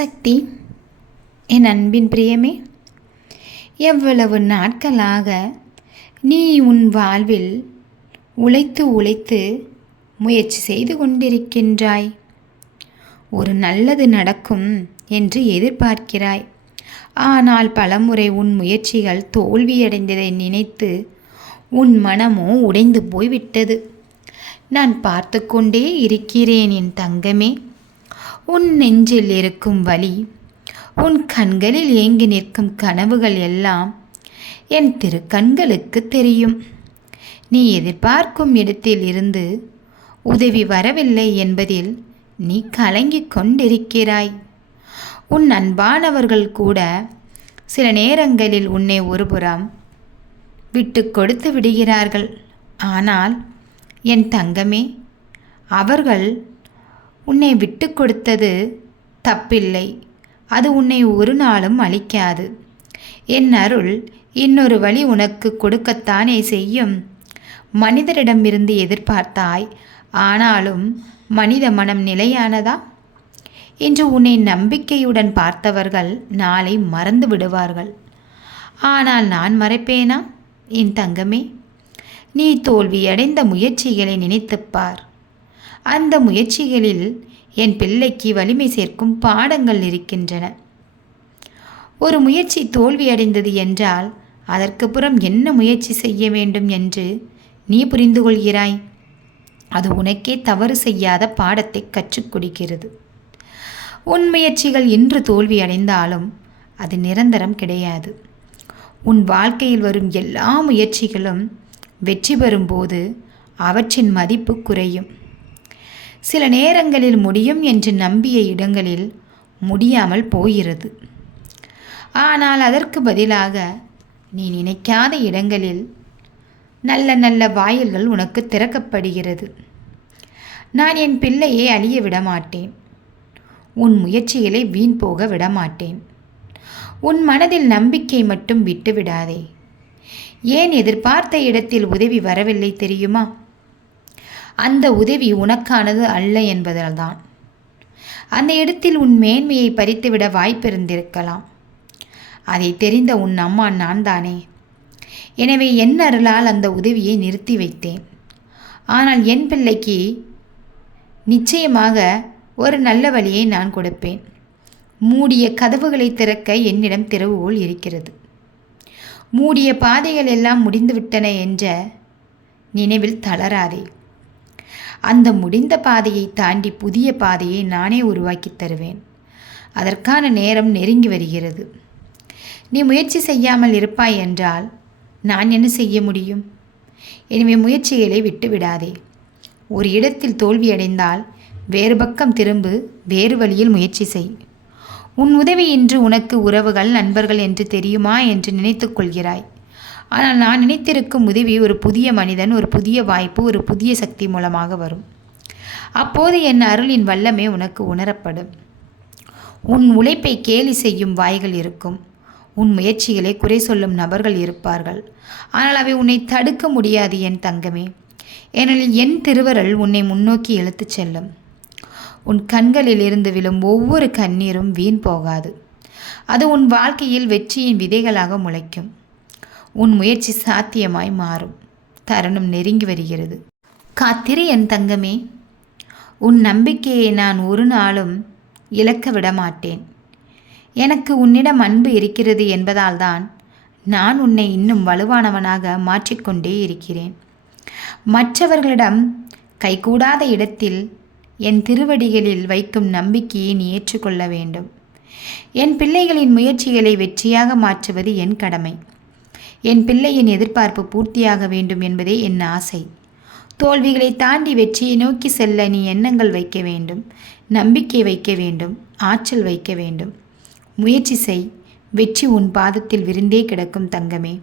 சக்தி என் அன்பின் பிரியமே எவ்வளவு நாட்களாக நீ உன் வாழ்வில் உழைத்து உழைத்து முயற்சி செய்து கொண்டிருக்கின்றாய். ஒரு நல்லது நடக்கும் என்று எதிர்பார்க்கிறாய். ஆனால் பலமுறை உன் முயற்சிகள் தோல்வியடைந்ததை நினைத்து உன் மனமோ உடைந்து போய்விட்டது. நான் பார்த்து கொண்டே இருக்கிறேன் என் தங்கமே. உன் நெஞ்சில் இருக்கும் வலி உன் கண்களில் ஏங்கி நிற்கும் கனவுகள் எல்லாம் என் திருக்கண்களுக்கு தெரியும். நீ எதிர்பார்க்கும் இடத்தில் இருந்து உதவி வரவில்லை என்பதில் நீ கலங்கிக் கொண்டிருக்கிறாய். உன் அன்பானவர்கள் கூட சில நேரங்களில் உன்னை ஒருபுறம் விட்டு கொடுத்து விடுகிறார்கள். ஆனால் என் தங்கமே அவர்கள் உன்னை விட்டு கொடுத்தது தப்பில்லை. அது உன்னை ஒரு நாளும் அழிக்காது. என் அருள் இன்னொரு வழி உனக்கு கொடுக்கத்தானே செய்யும். மனிதரிடமிருந்து எதிர்பார்த்தாய் ஆனாலும் மனித மனம் நிலையானதா? இன்று உன்னை நம்பிக்கையுடன் பார்த்தவர்கள் நாளை மறந்து விடுவார்கள். ஆனால் நான் மறைப்பேனா? என் தங்கமே நீ தோல்வியடைந்த முயற்சிகளை நினைத்துப்பார் அந்த முயற்சிகளில் என் பிள்ளைக்கு வலிமை சேர்க்கும் பாடங்கள் இருக்கின்றன. ஒரு முயற்சி தோல்வியடைந்தது என்றால் அதற்கு புறம் என்ன முயற்சி செய்ய வேண்டும் என்று நீ புரிந்து கொள்கிறாய். அது உனக்கே தவறு செய்யாத பாடத்தை கற்றுக் கொடுக்கிறது. உன் முயற்சிகள் இன்று தோல்வி அடைந்தாலும் அது நிரந்தரம் கிடையாது. உன் வாழ்க்கையில் வரும் எல்லா முயற்சிகளும் வெற்றி பெறும்போது அவற்றின் மதிப்பு குறையும். சில நேரங்களில் முடியும் என்று நம்பிய இடங்களில் முடியாமல் போகிறது. ஆனால் அதற்கு பதிலாக நீ நினைக்காத இடங்களில் நல்ல நல்ல வாயில்கள் உனக்கு திறக்கப்படுகிறது. நான் என் பிள்ளையை அழிய விடமாட்டேன். உன் முயற்சிகளை வீண் போக விடமாட்டேன். உன் மனதில் நம்பிக்கை மட்டும் விட்டுவிடாதே. ஏன் எதிர்பார்த்த இடத்தில் உதவி வரவில்லை தெரியுமா? அந்த உதவி உனக்கானது அல்ல என்பதால்தான் அந்த இடத்தில் உன் மேன்மையை பறித்துவிட வாய்ப்பிருந்திருக்கலாம். அதை தெரிந்த உன் அம்மா நான் தானே எனவே என் அருளால் அந்த உதவியை நிறுத்தி வைத்தேன். ஆனால் என் பிள்ளைக்கு நிச்சயமாக ஒரு நல்ல வழியை நான் கொடுப்பேன். மூடிய கதவுகளை திறக்க என்னிடம் திறவுகோல் இருக்கிறது. மூடிய பாதைகள் எல்லாம் முடிந்துவிட்டன என்ற நினைவில் தளராதே. அந்த முடிந்த பாதையை தாண்டி புதிய பாதையை நானே உருவாக்கி தருவேன். அதற்கான நேரம் நெருங்கி வருகிறது. நீ முயற்சி செய்யாமல் இருப்பாய் என்றால் நான் என்ன செய்ய முடியும்? எனவே முயற்சிகளை விட்டு விடாதே. ஒரு இடத்தில் தோல்வியடைந்தால் வேறு பக்கம் திரும்பு வேறு வழியில் முயற்சி செய். உன் உதவி இன்று உனக்கு உறவுகள் நண்பர்கள் என்று தெரியுமா என்று நினைத்துக்கொள்கிறாய் ஆனால் நான் நினைத்திருக்கும் உதவி ஒரு புதிய மனிதன் ஒரு புதிய வாய்ப்பு ஒரு புதிய சக்தி மூலமாக வரும். அப்போது என் அருளின் வல்லமே உனக்கு உணரப்படும். உன் உழைப்பை கேலி செய்யும் வாய்கள் இருக்கும். உன் முயற்சிகளை குறை சொல்லும் நபர்கள் இருப்பார்கள். ஆனால் அவை உன்னை தடுக்க முடியாது என் தங்கமே. ஏனெனில் என் திருவருள் உன்னை முன்னோக்கி இழுத்துச் செல்லும். உன் கண்களில் இருந்து விழும் ஒவ்வொரு கண்ணீரும் வீண் போகாது. அது உன் வாழ்க்கையில் வெற்றியின் விதைகளாக முளைக்கும். உன் முயற்சி சாத்தியமாய் மாறும். தருணம் நெருங்கி வருகிறது. காத்திரு என் தங்கமே. உன் நம்பிக்கையை நான் ஒரு நாளும் இழக்க விட மாட்டேன் எனக்கு உன்னிடம் அன்பு இருக்கிறது என்பதால்தான் நான் உன்னை இன்னும் வலுவானவனாக மாற்றிக்கொண்டே இருக்கிறேன். மற்றவர்களிடம் கைகூடாத இடத்தில் என் திருவடிகளில் வைக்கும் நம்பிக்கையை நீ ஏற்றுக்கொள்ள வேண்டும். என் பிள்ளைகளின் முயற்சிகளை வெற்றியாக மாற்றுவது என் கடமை. என் பிள்ளையின் எதிர்பார்ப்பு பூர்த்தியாக வேண்டும் என்பதே என் ஆசை. தோல்விகளை தாண்டி வெற்றியை நோக்கி செல்ல நீ எண்ணங்கள் வைக்க வேண்டும் நம்பிக்கை வைக்க வேண்டும் ஆற்றல் வைக்க வேண்டும். முயற்சி செய். வெற்றி உன் பாதத்தில் விருந்தே கிடக்கும் தங்கமே.